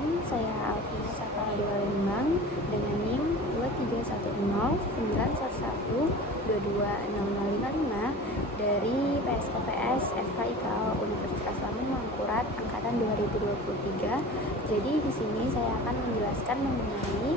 perkenalkan, saya Alvina Safara Lembang dengan NIM 23109111220055 dari PSKPS FKIK Universitas Lampung Mangkurat angkatan 2023. Jadi di sini saya akan menjelaskan mengenai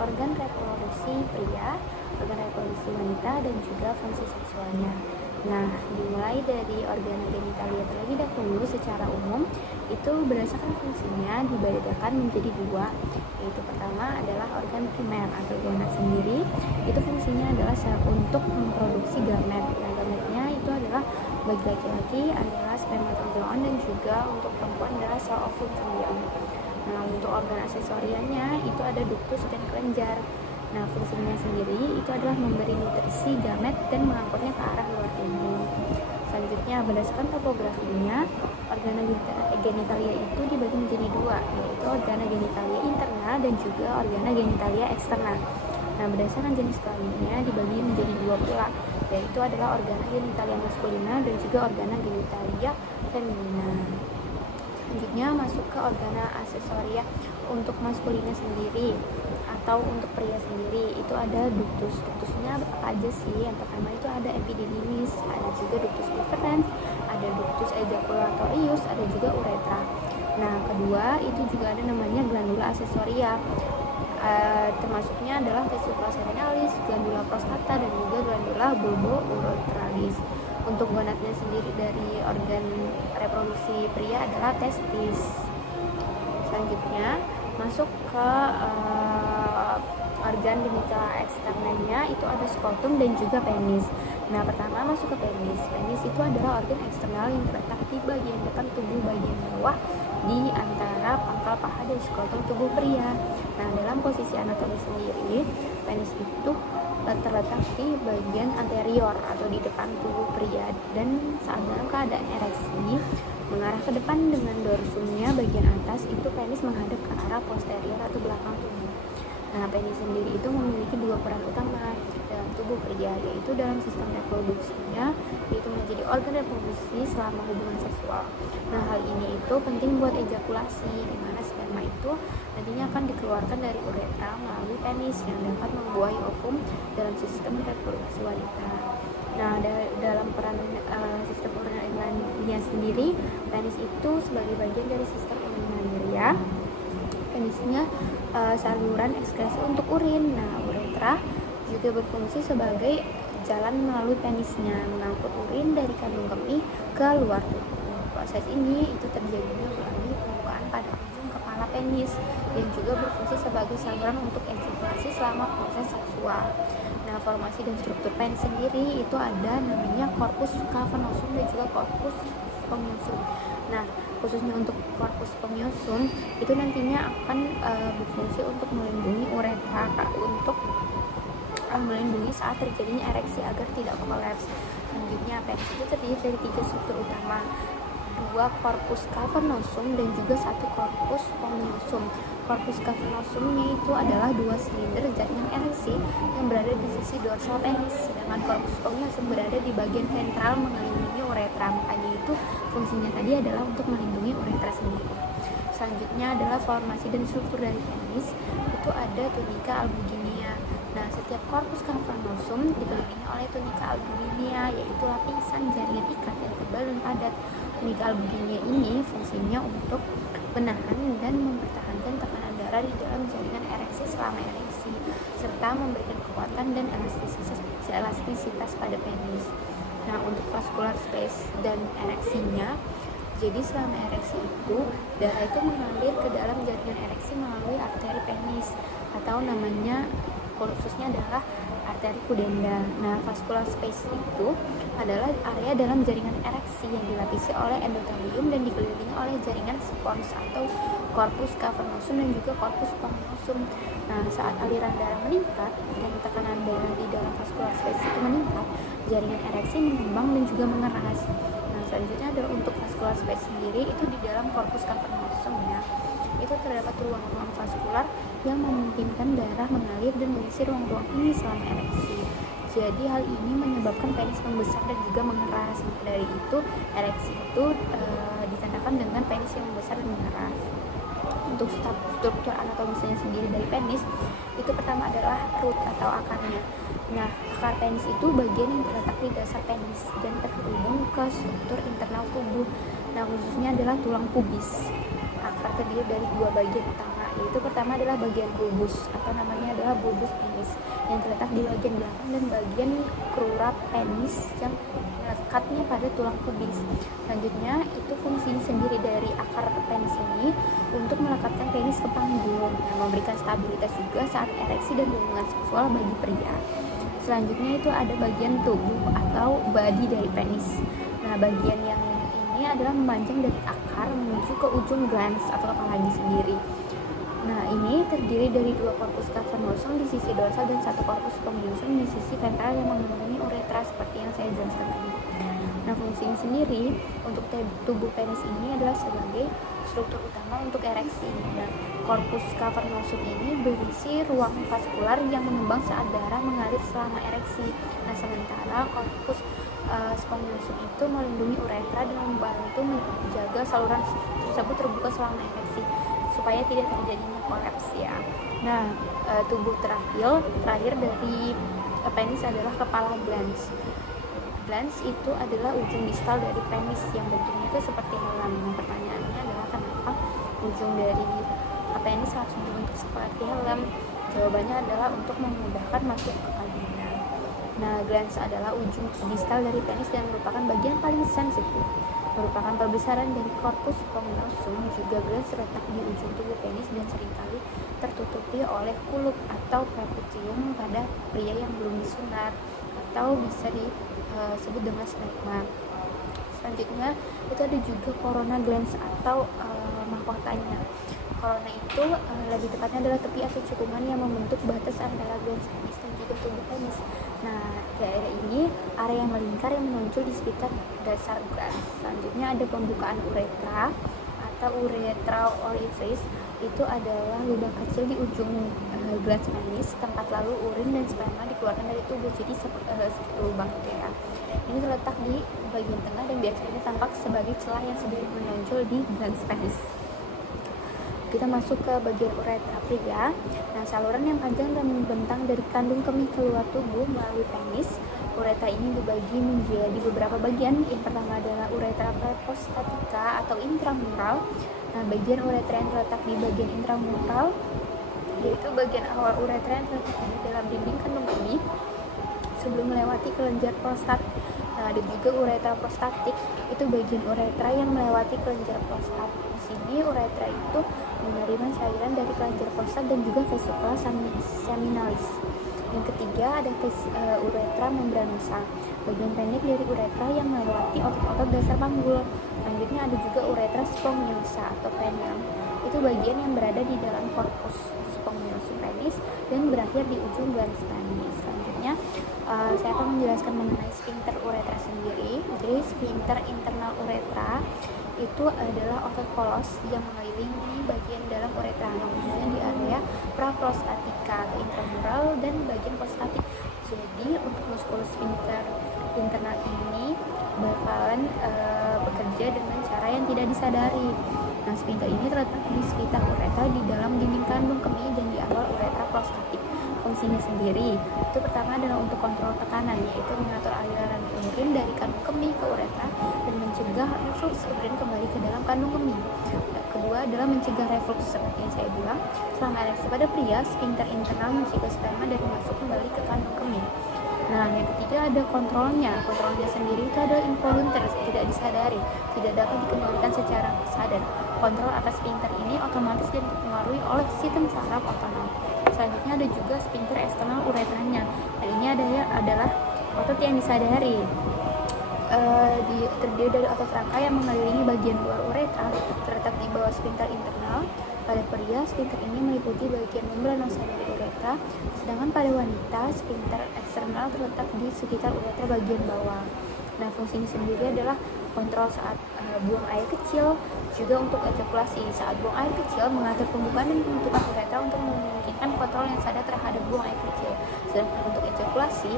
organ reproduksi pria, organ reproduksi wanita, dan juga fungsi seksualnya. Nah, dimulai dari organ genitalia terlebih dahulu. Secara umum itu berdasarkan fungsinya dibedakan menjadi dua, yaitu pertama adalah organ primer atau gonad sendiri. Itu fungsinya adalah untuk memproduksi gamet. Nah, gametnya itu adalah bagi laki-laki adalah spermatozoon dan juga untuk perempuan adalah sel ovum sembion. Nah, untuk organ aksesorianya itu ada ductus dan kelenjar. Nah, fungsinya sendiri itu adalah memberi nutrisi gamet dan mengangkutnya ke arah luar tubuh. Selanjutnya, berdasarkan topografinya, organa genitalia itu dibagi menjadi dua, yaitu organa genitalia interna dan juga organa genitalia eksterna. Nah, berdasarkan jenis kelaminnya dibagi menjadi dua pula, yaitu adalah organa genitalia maskulina dan juga organa genitalia feminina. Selanjutnya masuk ke organa aksesoria. Untuk maskulina sendiri atau untuk pria sendiri itu ada ductus. Ductusnya apa aja sih? Yang pertama itu ada epididymis, ada juga ductus deferens, ada ductus ejaculatorius, ada juga uretra. Nah, kedua itu juga ada namanya glandula aksesoria. Termasuknya adalah vesicula seminalis, glandula prostata, dan juga glandula bulbo-uretralis. Untuk gonadnya sendiri dari organ reproduksi pria adalah testis. Selanjutnya masuk ke organ genital eksternanya itu ada skrotum dan juga penis. Nah, pertama masuk ke penis. Penis itu adalah organ eksternal yang terletak di bagian depan tubuh bagian bawah di antara pangkal paha dan skrotum tubuh pria. Nah, dalam posisi anatomi sendiri, penis itu terletak di bagian anterior atau di depan tubuh pria, dan saat dalam keadaan ereksi mengarah ke depan dengan dorsumnya bagian atas, itu penis menghadap ke arah posterior atau belakang tubuh. Nah, penis sendiri itu memiliki dua peran utama dalam tubuh pria, yaitu dalam sistem reproduksinya, yaitu menjadi organ reproduksi selama hubungan seksual. Nah, hal ini itu penting buat ejakulasi, di mana sperma itu nantinya akan dikeluarkan dari uretra melalui penis yang dapat membuahi ovum dalam sistem reproduksi wanita. Nah, dalam peran sistem urinarinya sendiri, penis itu sebagai bagian dari sistem urinaria. Penisnya saluran ekskresi untuk urin. Nah, uretra juga berfungsi sebagai jalan melalui penisnya mengangkut urin dari kandung kemih ke luar tubuh. Proses ini itu terjadinya melalui pembukaan pada ujung kepala penis dan juga berfungsi sebagai saluran untuk ejakulasi selama proses seksual. Nah, formasi dan struktur penis sendiri itu ada namanya corpus cavernosum dan juga corpus spongiosum. Nah, khususnya untuk corpus spongiosum itu nantinya akan berfungsi untuk melindungi uretra, untuk melindungi saat terjadinya ereksi agar tidak kolaps. Selanjutnya, penis itu terdiri dari tiga struktur utama, dua corpus cavernosum dan juga satu corpus spongiosum. Corpus cavernosumnya itu adalah dua silinder jaringan ereksi yang berada di sisi dorsal penis, sedangkan corpus spongiosum berada di bagian ventral mengelilingi uretra. Makanya itu fungsinya tadi adalah untuk melindungi uretra sendiri. Selanjutnya adalah formasi dan struktur dari penis, itu ada tunika albuginea. Nah, setiap corpus cavernosum dikelilingi oleh tunika albuginea, yaitu lapisan jaringan ikat yang tebal dan padat. Tunika albuginea ini fungsinya untuk menahan dan mempertahankan tekanan darah di dalam jaringan ereksi selama ereksi, serta memberikan kekuatan dan elastisitas pada penis. Nah, untuk vascular space dan ereksinya, jadi selama ereksi itu darah itu mengalir ke dalam jaringan ereksi melalui arteri penis, atau namanya khususnya adalah arteri pudenda. Nah, vascular space itu adalah area dalam jaringan ereksi yang dilapisi oleh endotelium dan dikelilingi oleh jaringan spons atau corpus cavernosum dan juga corpus spongiosum. Nah, saat aliran darah meningkat dan tekanan darah di dalam vascular space itu meningkat, jaringan ereksi mengembang dan juga mengeras. Nah, selanjutnya adalah untuk vascular space sendiri itu di dalam corpus cavernosum ya. Itu terdapat ruang-ruang vaskular yang memungkinkan darah mengalir dan mengisi ruang-ruang ini selama ereksi. Jadi hal ini menyebabkan penis membesar dan juga mengeras. Dari itu ereksi itu ditandai dengan penis yang besar dan mengeras. Untuk struktur anatomisnya sendiri dari penis, itu pertama adalah root atau akarnya. Nah, akar penis itu bagian yang terletak di dasar penis dan terhubung ke struktur internal tubuh. Nah, khususnya adalah tulang pubis. Akar terdiri dari dua bagian utama, yaitu pertama adalah bagian bulbus atau namanya adalah bulbus penis yang terletak di bagian belakang, dan bagian crura penis yang melekatnya pada tulang pubis. Selanjutnya, itu fungsi sendiri dari akar penis ini untuk melekatkan penis ke panggul, memberikan stabilitas juga saat ereksi dan hubungan seksual bagi pria. Selanjutnya itu ada bagian tubuh atau body dari penis. Nah, bagian yang ini adalah memanjang dari akar menuju ke ujung glans atau kepalanya sendiri. Nah, ini terdiri dari dua korpus cavernosum di sisi dorsal dan satu korpus spongiosum di sisi ventral yang mengelilingi uretra seperti yang saya jelaskan tadi. Nah, fungsinya sendiri untuk tubuh penis ini adalah sebagai struktur utama untuk ereksi. Nah, korpus cavernosum ini berisi ruang vaskular yang mengembang saat darah mengalir selama ereksi. Nah, sementara korpus spongiosum itu melindungi uretra dan membantu menjaga saluran tersebut terbuka selama ereksi supaya tidak terjadinya kolaps ya. Nah, tubuh terakhir dari penis adalah kepala glans. Glans itu adalah ujung distal dari penis yang bentuknya itu seperti helm. Nah, pertanyaannya adalah kenapa ujung dari penis harus berbentuk seperti helm? Jawabannya adalah untuk memudahkan masuk ke vagina. Nah, glans adalah ujung distal dari penis dan merupakan bagian paling sensitif. Merupakan pembesaran dari korpus spongiosum, juga glans terletak di ujung tubuh penis dan seringkali tertutupi oleh kulup atau prepucium pada pria yang belum disunat, atau bisa disebut dengan sperma. Selanjutnya itu ada juga corona glans atau mahkotanya. Corona itu lebih tepatnya adalah tepi atau cekungan yang membentuk batas antara glans penis dan juga tubuh penis. Nah, daerah ini area yang melingkar yang menonjol di sekitar dasar glans. Selanjutnya ada pembukaan uretra atau uretra orifice. Itu adalah lubang kecil di ujung glans penis, tempat lalu urin dan sperma dikeluarkan dari tubuh. Jadi seperti lubang itu ya. Ini terletak di bagian tengah dan biasanya tampak sebagai celah yang sedikit menonjol di glans penis. Kita masuk ke bagian uretra pria. Nah, saluran yang panjang dan membentang dari kandung kemih keluar tubuh melalui penis. Uretra ini dibagi menjadi beberapa bagian. Yang pertama adalah uretra preprostatica atau intramural. Nah, bagian uretra yang terletak di bagian intramural yaitu bagian awal uretra yang terletak di dalam dinding kandung kemih sebelum melewati kelenjar prostat. Nah, ada juga uretra prostatik, itu bagian uretra yang melewati kelenjar prostat. Di sini uretra itu menerima cairan dari kelenjar prostat dan juga vesicula seminalis. Yang ketiga ada uretra membranosa, bagian pendek dari uretra yang melewati otot-otot dasar panggul. Selanjutnya ada juga uretra spongiosa atau perineum, itu bagian yang berada di dalam korpus spongiosum penis dan berakhir di ujung glans penis. Selanjutnya saya akan menjelaskan mengenai sphincter uretra sendiri. Jadi sphincter internal uretra itu adalah otot polos yang mengelilingi bagian dalam uretra, khususnya di area praprostatika atau intramural dan bagian prostatik. Jadi untuk muskulus sphincter internal ini bakalan bekerja dengan cara yang tidak disadari. Nah, sphincter ini terletak di sekitar uretra di dalam dinding kandung kemih dan di awal uretra prostatik. Fungsinya sendiri itu pertama adalah untuk kontrol tekanan, yaitu mengatur aliran urin dari kandung kemih ke uretra dan mencegah reflux urin kembali ke dalam kandung kemih. Kedua adalah mencegah reflux seperti yang saya bilang selama ereksi pada pria. Sphincter internal mencegah sperma dari masuk kembali ke kandung kemih. Nah, yang ketiga ada kontrolnya. Kontrolnya sendiri itu adalah involuntar, tidak disadari, tidak dapat dikendalikan secara sadar. Kontrol atas sphincter ini otomatis dan dipengaruhi oleh sistem saraf otonom. Selanjutnya ada juga sphincter eksternal uretranya. Nah, ini adalah otot yang disadari. Terdiri dari otot rangka yang mengelilingi bagian luar uretra, terletak di bawah sphincter internal. Pada pria, sphincter ini meliputi bagian membranosa dari uretra, sedangkan pada wanita, sphincter eksternal terletak di sekitar uretra bagian bawah. Nah, fungsinya sendiri adalah kontrol saat buang air kecil, juga untuk ejakulasi. Saat buang air kecil, mengatur pembukaan dan penutupan uretra untuk memungkinkan kontrol yang sadar terhadap buang air kecil. Sedangkan untuk ejakulasi,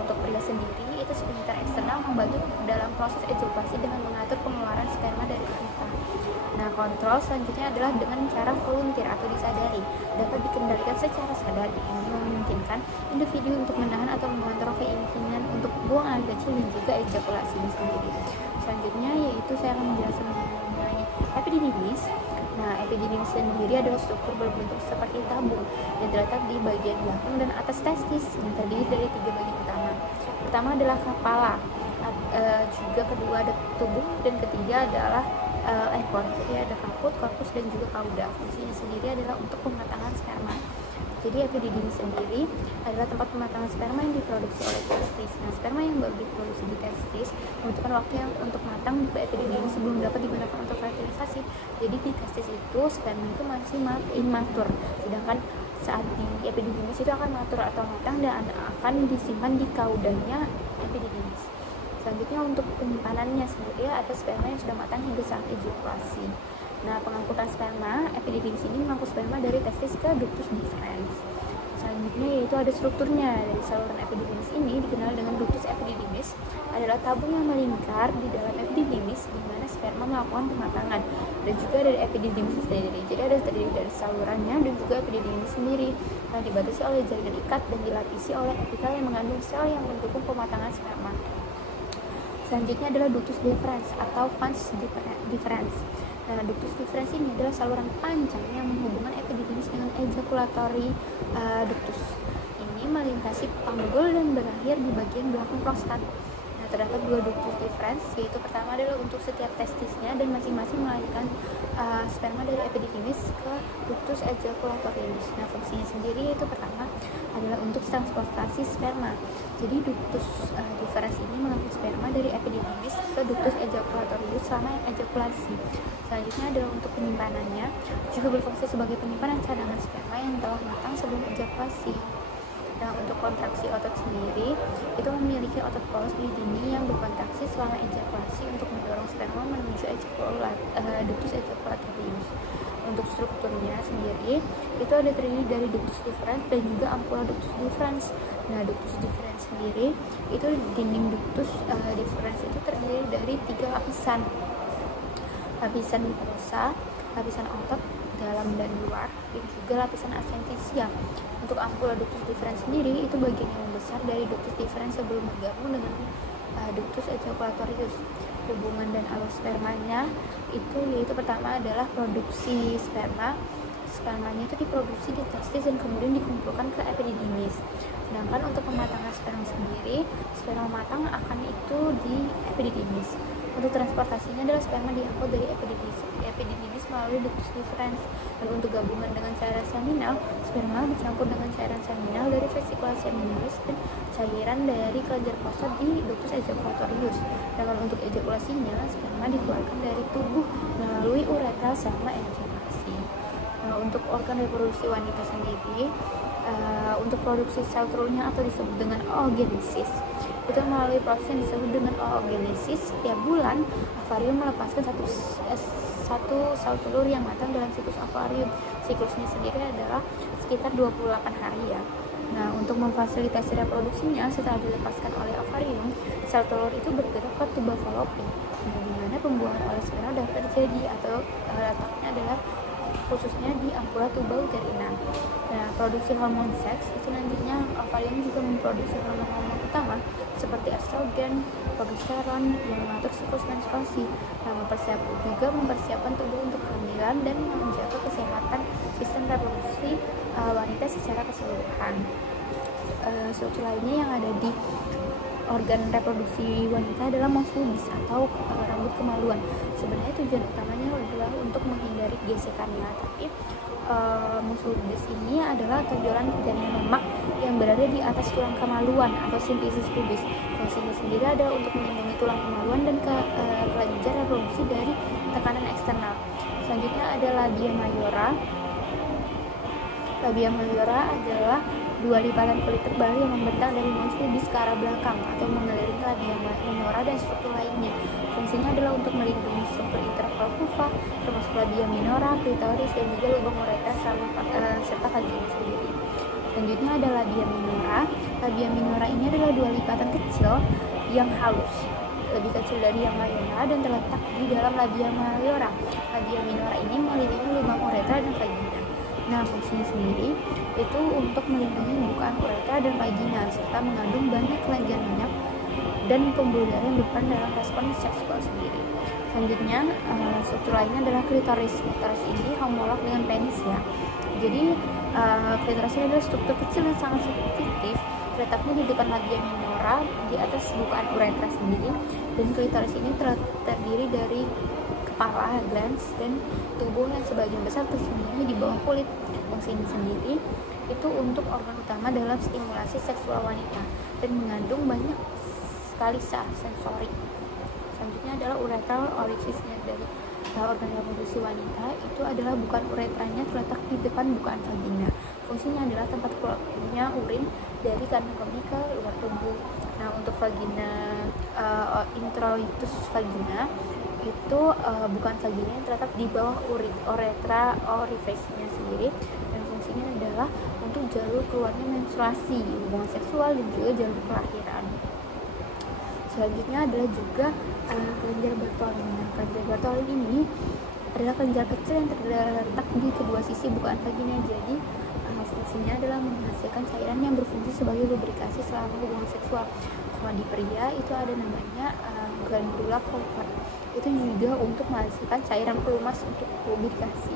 untuk pria sendiri, itu sphincter eksternal membantu dalam proses ejakulasi dengan mengatur pengeluaran sperma dari unta. Nah, kontrol selanjutnya adalah dengan cara volunteer atau disadari, dapat dikendalikan secara sadar. Ini memungkinkan individu untuk menahan atau mengontrol keinginan untuk buang air kecil dan juga ejakulasi sendiri. Selanjutnya yaitu saya akan menjelaskan mengenai epididymis. Nah, epididymis sendiri adalah struktur berbentuk seperti tabung yang terletak di bagian belakang dan atas testis yang terdiri dari 3 bagian utama. Pertama adalah kepala, juga kedua ada tubuh, dan ketiga adalah ekor. Jadi ada kaput, korpus, dan juga kauda. Fungsinya sendiri adalah untuk pematangan sperma. Jadi epididymis sendiri adalah tempat pematangan sperma yang diproduksi oleh testis. Nah, sperma yang baru diproduksi di testis membutuhkan waktu yang untuk matang di epididymis sebelum dapat digunakan untuk fertilisasi. Jadi di testis itu sperma itu masih immatur, sedangkan saat di epididymis itu akan matur atau matang dan akan disimpan di kaudanya epididymis. Selanjutnya untuk penyimpanannya sendiri ada sperma yang sudah matang hingga saat ejakulasi. Nah, pengangkutan sperma, epididymis ini mengangkut sperma dari testis ke ductus deferens. Selanjutnya yaitu ada strukturnya. Dari saluran epididymis ini dikenal dengan ductus epididymis, adalah tabung yang melingkar di dalam epididymis di mana sperma melakukan pematangan, dan juga dari epididymis sendiri. Jadi ada terdiri dari salurannya dan juga epididymis sendiri. Nah, dibatasi oleh jaringan ikat dan dilapisi oleh epikal yang mengandung sel yang mendukung pematangan sperma. Selanjutnya adalah ductus deferens atau vas deferens. Nah, ductus deferens ini adalah saluran panjang yang menghubungkan epididymis dengan ejakulatory ductus. Ini melintasi panggul dan berakhir di bagian belakang prostat. Nah, terdapat 2 ductus deferens, yaitu pertama adalah untuk setiap testisnya dan masing-masing melahirkan sperma dari epididymis ke ductus ejaculatorius. Nah, fungsinya sendiri yaitu pertama adalah untuk transportasi sperma. Jadi ductus deferens ini mengangkut sperma dari epididymis ke ductus ejaculatorius selama ejakulasi. Selanjutnya adalah untuk penyimpanannya, juga berfungsi sebagai penyimpanan cadangan sperma yang telah matang sebelum ejakulasi. Nah, untuk kontraksi otot sendiri, itu memiliki otot polos di dini yang berkontraksi selama ejakulasi untuk mendorong sperma menuju ductus ejaculatorius. Untuk strukturnya sendiri, itu ada terdiri dari ductus deferens dan juga ampula ductus deferens. Nah, ductus deferens sendiri, itu dinding ductus deferens itu terdiri dari 3 lapisan. Lapisan mukosa, lapisan otot dalam dan luar, dan juga lapisan adventisia. Untuk ampula ductus deferens sendiri, itu bagian yang membesar dari ductus deferens sebelum bergabung dengan ductus ejaculatorius. Hubungan dan alur spermanya itu yaitu pertama adalah produksi sperma. Spermanya itu diproduksi di testis dan kemudian dikumpulkan ke epididymis. Sedangkan untuk pematangan sperma sendiri, sperma matang akan itu di epididymis. Untuk transportasinya adalah sperma diangkut dari epididymis melalui ductus deferens. Dan untuk gabungan dengan cairan seminal, sperma bercampur dengan cairan seminal dari vesikula seminalis dan cairan dari kelenjar prostat di ductus ejaculatorius. Dan untuk ejakulasinya, sperma dikeluarkan dari tubuh melalui uretra sama ejakulasi. Nah, untuk organ reproduksi wanita sendiri, untuk produksi sel telurnya atau disebut dengan oogenesis, itu melalui proses yang disebut dengan oogenesis. Setiap bulan akvarium melepaskan satu sel telur yang matang dalam siklus akvarium. Siklusnya sendiri adalah sekitar 28 hari ya. Nah, untuk memfasilitasi reproduksinya, setelah dilepaskan oleh akvarium, sel telur itu bergerak ke tuba falopi, di mana pembuangan oleh sperma dapat terjadi, atau letaknya adalah khususnya di ampula tuba uterina. Nah, produksi hormon seks itu nantinya akvarium juga memproduksi hormon-hormon utama seperti estrogen, progesteron yang mengatur siklus menstruasi. Nah, mempersiapkan tubuh untuk kehamilan dan menjaga kesehatan sistem reproduksi wanita secara keseluruhan. Struktur lainnya yang ada di organ reproduksi wanita adalah mons pubis atau rambut kemaluan. Sebenarnya tujuan utamanya adalah untuk menghindari gesekannya, tapi mons pubis ini adalah tonjolan jaringan lemak yang berada di atas tulang kemaluan atau simfisis pubis. Fungsinya sendiri adalah untuk melindungi tulang kemaluan dan kelenjar reproduksi dari tekanan eksternal. Selanjutnya ada labia mayora. Labia mayora adalah 2 lipatan kulit tebal yang membentang dari mons pubis ke arah belakang atau mengelilingi labia minora dan struktur lainnya. Fungsinya adalah untuk melindungi struktur interval vulva, termasuk labia minora, klitoris, dan juga lubang uretra serta vagina sendiri. Selanjutnya ada labia minora. Labia minora ini adalah 2 lipatan kecil yang halus. lebih kecil dari yang mayora dan terletak di dalam labia mayora. Labia minora ini mengelilingi lubang uretra dan vagina. Nah, fungsinya sendiri itu untuk melindungi bukaan uretra dan vagina serta mengandung banyak kelenjar minyak dan pembuluh darah yang berperan dalam respon seksual sendiri. Selanjutnya, struktur lainnya adalah klitoris. Klitoris ini homolog dengan penis ya. Jadi, klitoris ini adalah struktur kecil dan sangat sensitif, terletaknya di depan labia minora di atas bukaan uretra sendiri. Dan klitoris ini terdiri dari kepala, glans, dan tubuh yang sebagian besar tersembunyi di bawah kulit. Fungsinya sendiri itu untuk organ utama dalam stimulasi seksual wanita dan mengandung banyak sekali saraf sensori. Selanjutnya adalah uretral orifice-nya dari organ reproduksi wanita itu adalah bukaan uretranya terletak di depan bukaan vagina. Fungsinya adalah tempat keluarnya urin dari kandung kemih ke luar tubuh. Nah, untuk vagina introitus vagina itu bukaan vagina yang terletak di bawah uretra orifice-nya sendiri, dan fungsinya adalah untuk jalur keluarnya menstruasi, hubungan seksual, dan juga jalur kelahiran. Selanjutnya adalah juga kelenjar Bartholin. Nah, kelenjar Bartholin ini adalah kelenjar kecil yang terletak di kedua sisi bukaan vagina. Jadi fungsinya adalah menghasilkan cairan yang berfungsi sebagai lubrikasi selama hubungan seksual. Kalau di pria itu ada namanya glandula Cooper. Itu juga untuk menghasilkan cairan pelumas untuk lubrikasi.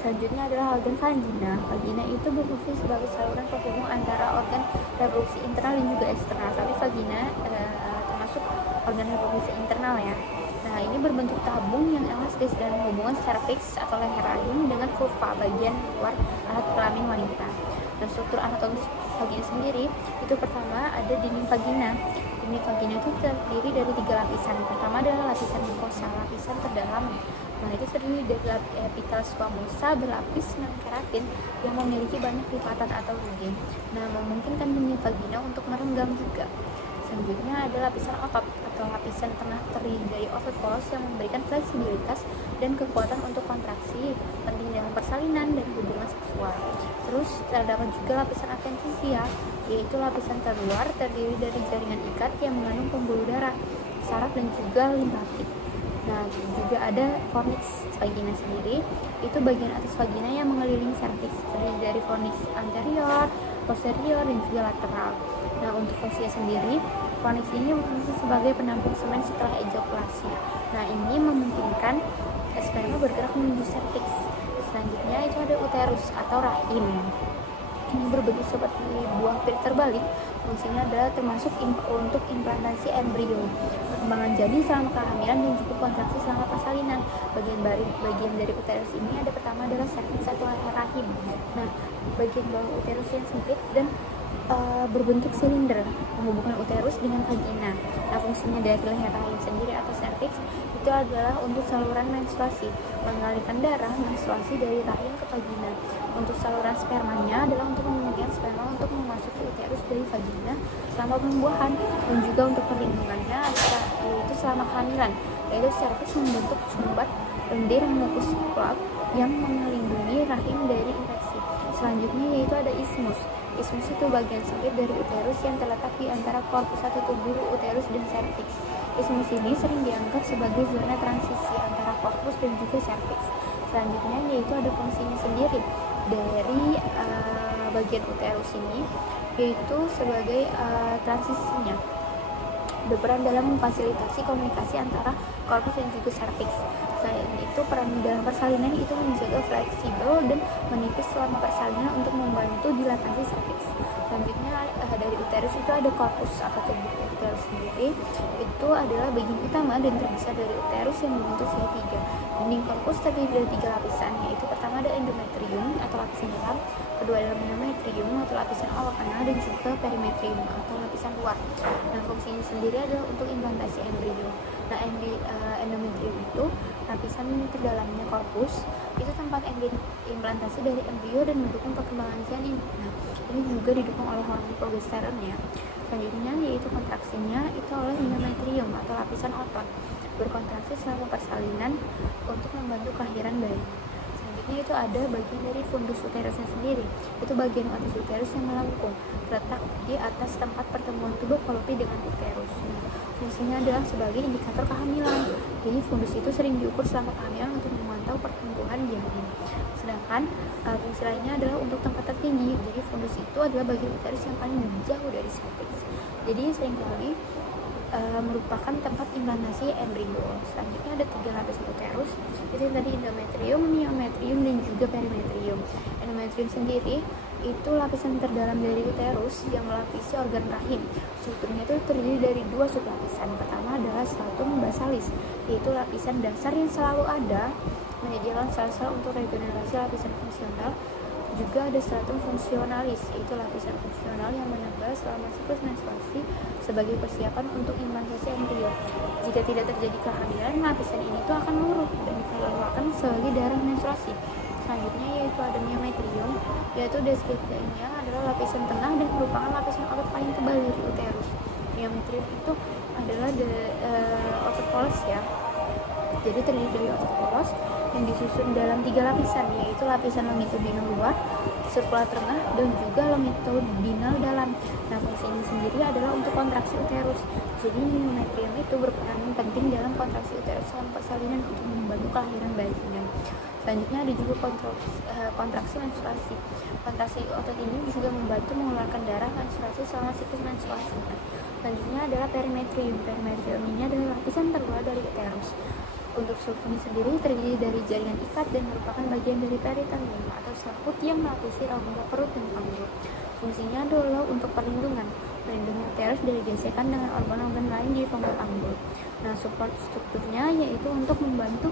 Selanjutnya adalah organ vagina. Vagina itu berfungsi sebagai saluran penghubung antara organ reproduksi internal dan juga eksternal. Tapi vagina termasuk organ reproduksi internal ya. Nah, ini berbentuk tabung yang elastis dan menghubungkan cervix atau leher rahim dengan vulva, bagian luar alat kelamin wanita. Dan struktur anatomis vagina sendiri itu pertama ada dinding vagina. Dinding vagina itu terdiri dari 3 lapisan. Pertama adalah lapisan mukosa, lapisan terdalam. Nah, itu terdiri dari epitel squamosa berlapis dengan keratin yang memiliki banyak lipatan atau rugin. Nah, memungkinkan dinding vagina untuk merenggang juga. Selanjutnya ada lapisan otot atau lapisan tengah terdiri dari otot polos yang memberikan fleksibilitas dan kekuatan untuk kontraksi, penting dalam persalinan dan hubungan seksual. Terus terdapat juga lapisan adventitia, yaitu lapisan terluar terdiri dari jaringan ikat yang mengandung pembuluh darah, saraf, dan juga limfatik. Nah, juga ada fornix vagina sendiri, itu bagian atas vagina yang mengelilingi cervix, terdiri dari fornix anterior, posterior, dan juga lateral. Nah, untuk fungsinya sendiri, fornix ini berfungsi sebagai penampung semen setelah ejakulasi. Nah, ini memungkinkan sperma bergerak menuju cervix. Selanjutnya itu ada uterus atau rahim. Ini berbentuk seperti buah pir terbalik. Fungsinya adalah termasuk untuk implantasi embrio, perkembangan janin selama kehamilan, dan juga kontraksi selama persalinan. Bagian dari uterus ini ada pertama adalah cervix atau leher rahim. Nah, bagian bawah uterus yang sempit dan berbentuk silinder menghubungkan uterus dengan vagina. Nah, fungsinya dari leher rahim sendiri atau cervix itu adalah untuk saluran menstruasi, mengalirkan darah menstruasi dari rahim ke vagina. Untuk saluran spermanya adalah untuk memungkinkan sperma untuk memasuki uterus dari vagina selama pembuahan, dan juga untuk perlindungannya yaitu selama kehamilan, yaitu cervix membentuk sumbat lendir mukus plug yang melindungi rahim dari infeksi. Selanjutnya yaitu ada ismus. Ismus itu bagian sempit dari uterus yang terletak di antara korpus atau tubuh uterus dan cervix. Ismus ini sering dianggap sebagai zona transisi antara korpus dan juga cervix. Selanjutnya yaitu ada fungsinya sendiri dari bagian uterus ini, yaitu sebagai transisinya, berperan dalam memfasilitasi komunikasi antara korpus dan juga cervix. Selain itu, peran dalam persalinan itu menjaga fleksibel dan menipis selama persalinan untuk membantu dilatasi cervix. Selanjutnya dari uterus itu ada korpus atau tubuh uterus sendiri. Itu adalah bagian utama dan terbesar dari uterus yang membentuk segitiga. Dinding korpus terdiri dari 3 lapisan, yaitu pertama ada endometrium atau lapisan dalam, kedua adalah mesometrium atau lapisan awal kanal, dan juga perimetrium atau lapisan luar. Nah, fungsinya sendiri adalah untuk implantasi embrio. Nah, endometrium itu lapisan terdalamnya korpus, itu tempat implantasi dari embrio dan mendukung perkembangan janin. Nah, ini juga didukung oleh hormon progesteron ya. Selanjutnya yaitu kontraksinya itu oleh endometrium atau lapisan otot, berkontraksi selama persalinan untuk membantu kelahiran bayi. Selanjutnya itu ada bagian dari fundus uterusnya sendiri. Itu bagian atas uterus yang melengkung, terletak di atas tempat pertemuan tuba falopi dengan uterus. Fungsinya adalah sebagai indikator kehamilan. Jadi fundus itu sering diukur selama kehamilan untuk memantau pertumbuhan janin. Sedangkan fungsi lainnya adalah untuk tempat tertinggi. Jadi fundus itu adalah bagian uterus yang paling jauh dari cervix. Jadi seringkali merupakan tempat implantasi embrio. Selanjutnya ada 3 lapis uterus. Itu tadi endometrium, myometrium, dan juga perimetrium. Endometrium sendiri itu lapisan terdalam dari uterus yang melapisi organ rahim. Strukturnya itu terdiri dari 2 sublapisan. Pertama adalah stratum basalis, yaitu lapisan dasar yang selalu ada menyediakan sel-sel untuk regenerasi lapisan fungsional. Juga ada stratum fungsionalis, yaitu lapisan fungsional yang menempel selama siklus menstruasi sebagai persiapan untuk implantasi embrio. Jika tidak terjadi kehamilan, lapisan ini tuh akan luruh dan dikeluarkan sebagai darah menstruasi. Selanjutnya yaitu ada myometrium, yaitu deskripsinya adalah lapisan tengah dan merupakan lapisan otot paling tebal dari uterus. Myometrium itu adalah otot polos ya. Jadi terdiri dari otot polos yang disusun dalam 3 lapisan, yaitu lapisan longitudinal luar, sirkular tengah, dan juga longitudinal dalam. Nah, fungsi ini sendiri adalah untuk kontraksi uterus. Jadi myometrium itu berperan penting dalam kontraksi uterus selama persalinan untuk membantu kelahiran bayinya. Selanjutnya ada juga kontraksi menstruasi. Kontraksi otot ini juga membantu mengeluarkan darah menstruasi selama siklus menstruasi. Selanjutnya adalah perimetrium. Perimetrium ini adalah lapisan terluar dari uterus. Untuk strukturnya sendiri terdiri dari jaringan ikat dan merupakan bagian dari peritoneum atau selaput yang melapisi rongga perut dan panggul. Fungsinya adalah untuk perlindungan uterus dari gesekan dengan organ-organ lain di rongga panggul. Nah, support strukturnya yaitu untuk membantu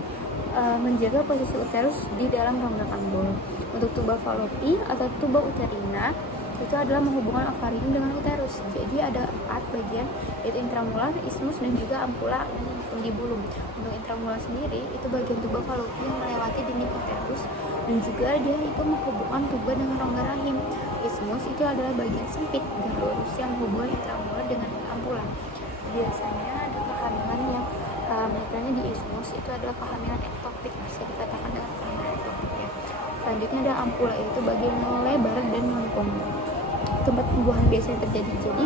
menjaga posisi uterus di dalam rongga panggul. Untuk tuba falopi atau tuba uterina itu adalah menghubungkan ovarium dengan uterus. Jadi ada 4 bagian, yaitu intramular, ismus, dan juga ampula dan infundibulum. Untuk intramular sendiri itu bagian tuba falopi yang melewati dinding uterus dan juga dia itu menghubungkan tuba dengan rongga rahim. Ismus itu adalah bagian sempit dan lurus yang menghubungkan intramular dengan ampula. Biasanya ada kehamilan yang menekannya di ismus itu adalah kehamilan ektopik, bisa dikatakan dengan kehamilan ektopik ya. Selanjutnya ada ampula, yaitu bagian lebar dan melengkung, tempat pembuahan biasanya terjadi. Jadi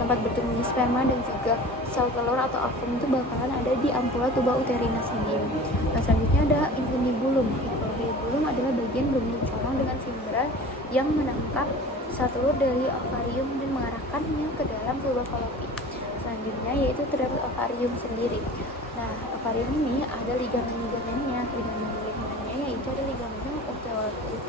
tempat bertemunya sperma dan juga sel telur atau ovum itu bakalan ada di ampula tuba uterina sendiri. Nah, selanjutnya ada infundibulum. Infundibulum adalah bagian berbentuk corong dengan fimbra yang menangkap sel telur dari ovarium dan mengarahkannya ke dalam tuba falopi. Selanjutnya yaitu terdapat ovarium sendiri. Nah, ovarium ini ada ligamen-ligamennya. Ligamen-ligamennya yaitu ada ligamennya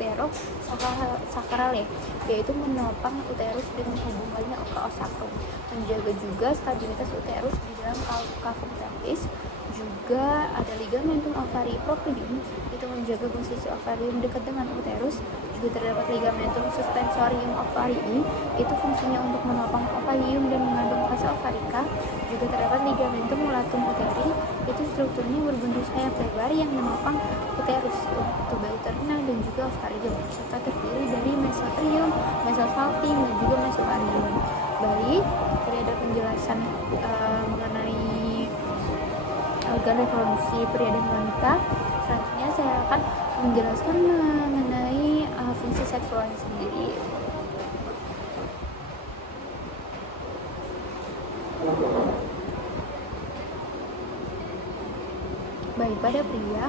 uterosakrale, yaitu menopang uterus dengan hubungannya ke osakrum, menjaga juga stabilitas uterus di dalam cavum pelvis. Juga ada ligamentum ovari proprium, itu menjaga posisi ovarium dekat dengan uterus. Juga terdapat ligamentum suspensorium ovarii, itu fungsinya untuk menopang ovarium dan mengandung fase ovarika. Juga terdapat ligamentum mulatum uteri, itu strukturnya berbentuk sayap lebar yang menopang uterus, tuba uterina, dan juga ovarium, serta terdiri dari mesotrium, mesosalping, dan juga mesovarium. Baik, tadi ada penjelasan mengenai organ reproduksi pria dan wanita. Selanjutnya saya akan menjelaskan mengenai fungsi seksualnya sendiri. Baik, pada pria,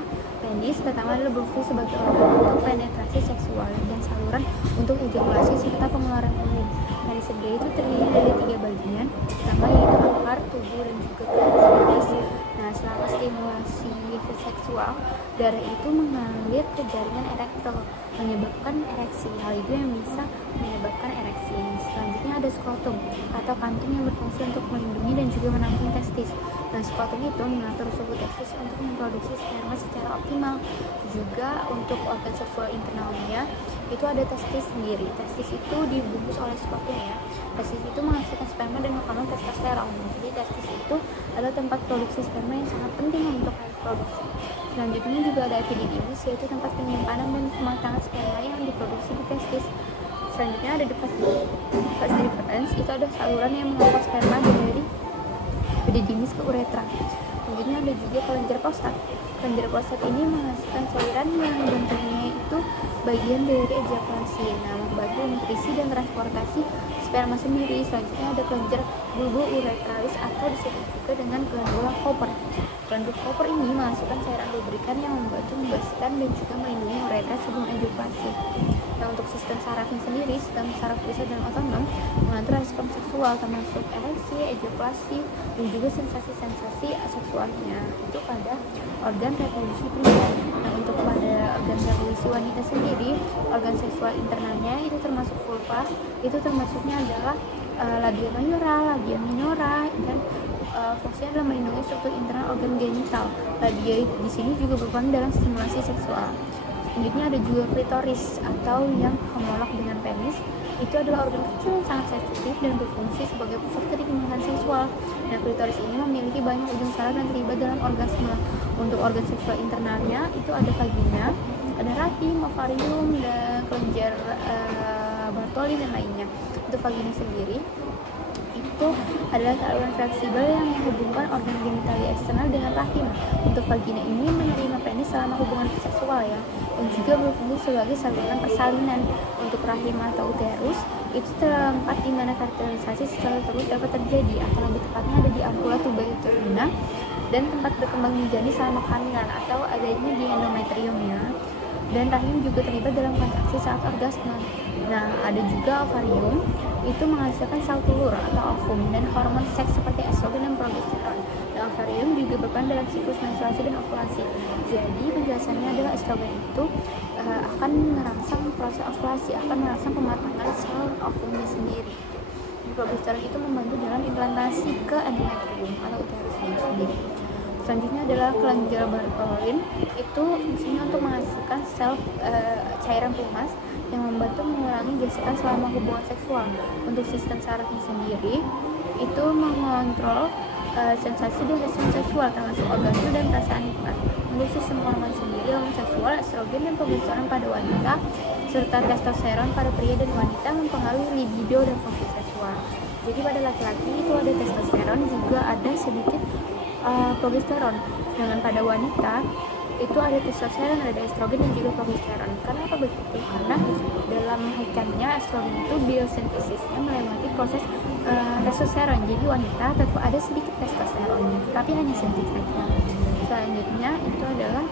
penis pertama adalah berfungsi sebagai organ untuk penetrasi seksual dan saluran untuk ejakulasi serta pengeluaran urin. Penis sendiri itu terdiri dari 3 bagian, pertama yaitu akar, tubuh, dan juga penis. Nah, selama stimulasi seksual, darah itu mengalir ke jaringan erektil, menyebabkan ereksi. Hal itu yang bisa menyebabkan ereksi. Selanjutnya ada skrotum atau kantung yang berfungsi untuk melindungi dan juga menampung testis. Nah, skrotum itu mengatur suhu testis untuk memproduksi sperma secara optimal. Juga untuk organ seksual internalnya itu ada testis sendiri. Testis itu dibungkus oleh skrotum ya. Testis itu menghasilkan sperma dan mengandung testosteron. Jadi testis itu adalah tempat produksi sperma yang sangat penting untuk reproduksi. Selanjutnya juga ada epididymis, yaitu tempat penyimpanan dan pematangan sperma yang diproduksi di testis. Selanjutnya ada vas deferens, itu ada saluran yang mengangkut sperma dari epididymis ke uretra. Selanjutnya ada juga kelenjar prostat. Kelenjar prostat ini menghasilkan cairan yang bentuknya itu bagian dari ejakulasi. Nah, membantu nutrisi dan transportasi sperma sendiri. Selanjutnya ada kelenjar bulbo uretralis atau disebut juga dengan glandula Cooper. Glandula Cooper ini menghasilkan cairan lubrikan yang membantu membersihkan dan juga melindungi uretra sebelum ejakulasi. Nah, untuk sistem sarafnya sendiri, sistem saraf pusat dan otonom mengatur respon seksual termasuk ereksi, ejakulasi, dan juga sensasi-sensasi seksualnya itu pada organ reproduksi pria. Nah, untuk pada organ reproduksi wanita sendiri, organ seksual internalnya itu termasuk vulva, itu termasuknya adalah labia majora, labia minora, dan fungsinya adalah melindungi struktur internal organ genital. Labia di sini juga berperan dalam stimulasi seksual. Selanjutnya ada juga klitoris atau yang homolog dengan penis. Itu adalah organ kecil yang sangat sensitif dan berfungsi sebagai pusat kenikmatan seksual. Nah, klitoris ini memiliki banyak ujung saraf dan terlibat dalam orgasme. Untuk organ seksual internalnya itu ada vagina, ada rahim, ovarium, dan kelenjar Bartoli dan lainnya. Untuk vagina sendiri itu adalah saluran fleksibel yang menghubungkan organ genitalia eksternal dengan rahim. Untuk vagina ini menerima penis selama hubungan seksual ya, dan juga berfungsi sebagai saluran persalinan. Untuk rahim atau uterus itu tempat di mana fertilisasi secara terus dapat terjadi, atau lebih tepatnya ada di ampula tuba uterina, dan tempat berkembang janin selama kehamilan atau adanya di endometriumnya. Dan rahim juga terlibat dalam kontraksi saat orgasme. Nah, ada juga ovarium, itu menghasilkan sel telur atau ovum dan hormon seks seperti estrogen dan progesteron. Dan ovarium juga berperan dalam siklus menstruasi dan ovulasi. Jadi penjelasannya adalah estrogen itu akan merangsang proses ovulasi, akan merangsang pematangan sel ovumnya sendiri. Progesteron itu membantu dalam implantasi ke endometrium atau uterusnya sendiri. Selanjutnya adalah kelenjar Bartholin, itu fungsinya untuk menghasilkan sel cairan pelumas yang membantu mengurangi gesekan selama hubungan seksual. Untuk sistem sarafnya sendiri itu mengontrol sensasi dan respon seksual termasuk orgasme dan perasaan nikmat. Untuk sistem hormon sendiri, hormon seksual, estrogen dan progesteron pada wanita serta testosteron pada pria dan wanita mempengaruhi libido dan fungsi seksual. Jadi pada laki-laki itu ada testosteron, juga ada sedikit progesteron. Sedangkan pada wanita itu ada testosteron, ada estrogen dan juga progesteron. Kenapa begitu? Karena dalam hakikatnya estrogen itu biosintesisnya melewati proses testosteron. Jadi wanita tetap ada sedikit testosteronnya, tapi hanya sedikit saja. Selanjutnya itu adalah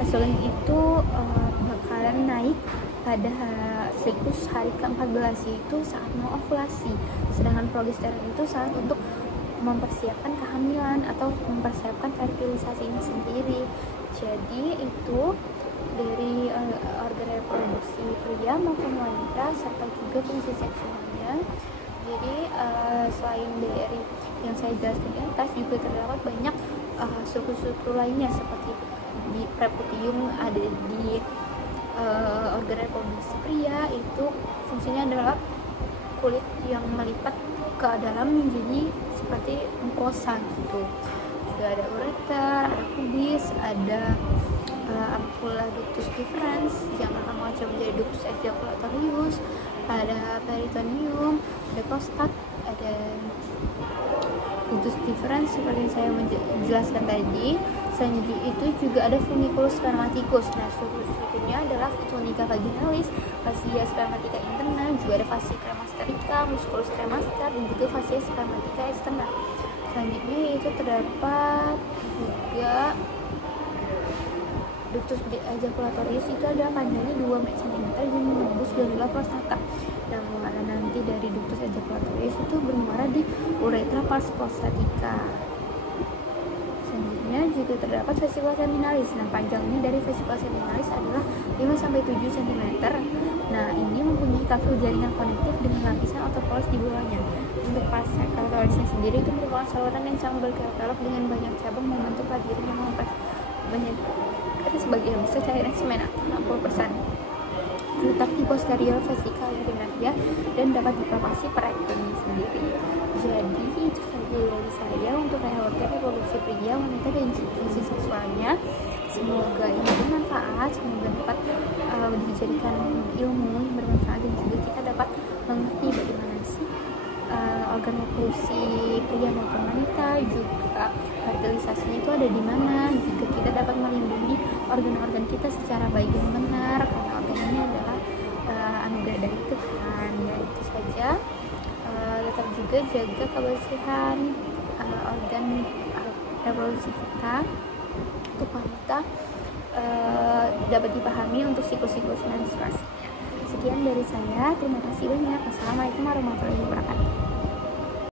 estrogen itu bakalan naik pada siklus hari ke-14 yaitu saat mau ovulasi. Sedangkan progesteron itu saat untuk mempersiapkan kehamilan atau mempersiapkan fertilisasi ini sendiri. Jadi itu dari organ reproduksi pria maupun wanita serta juga fungsi seksualnya. Jadi selain dari yang saya jelaskan di atas juga terdapat banyak struktur-struktur lainnya seperti di preputium, ada di organ reproduksi pria itu fungsinya adalah kulit yang melipat ke dalam menjadi seperti mukosa gitu. Juga ada ureter, ada pubis, ada ampula ductus deferens yang akan mengacau menjadi ductus ejaculatorius, ada peritoneum, ada prostat, ada ductus deferens seperti yang saya menjelaskan tadi. Selanjutnya itu juga ada funiculus spermaticus. Nah, strukturnya adalah tunica vaginalis, fascia spermatica interna, juga ada fascia cremasterika, musculus cremaster, dan juga fascia spermatica externa. Selanjutnya itu terdapat juga ductus ejaculatorius, itu ada panjangnya 2 cm dan menembus glandula prostata. Nah, muara nanti dari ductus ejaculatorius itu bermuara di uretra pars prostatica. Selanjutnya juga terdapat vesicula seminalis. Nah, panjangnya dari vesicula seminalis adalah 5-7 cm. Nah, ini mempunyai kapsul jaringan konektif dengan lapisan otopolos di bawahnya. Untuk pars clitorisnya sendiri itu merupakan saluran yang sangat berkelok dengan banyak cabang membentuk labirin yang banyak sebagian besar cairan semen 60%. Terletak di posterior vesika urinaria dan dapat dipropagasi per rektumnya sendiri. Jadi itu saja dari saya untuk organ reproduksi pria, wanita, dan fungsi seksualnya. Semoga ini bermanfaat, semoga dapat dijadikan ilmu yang bermanfaat, dan juga kita dapat mengerti bagaimana sih organ reproduksi pria maupun wanita, juga imunisasinya itu ada di mana, jika kita dapat melindungi organ-organ kita secara baik dan benar, karena organ ini adalah anugerah dari Tuhan. Ya itu saja. Tetap juga jaga kebersihan organ reproduksi kita untuk wanita, dapat dipahami untuk siklus-siklus menstruasinya. Sekian dari saya, terima kasih banyak. Wassalamualaikum warahmatullahi wabarakatuh.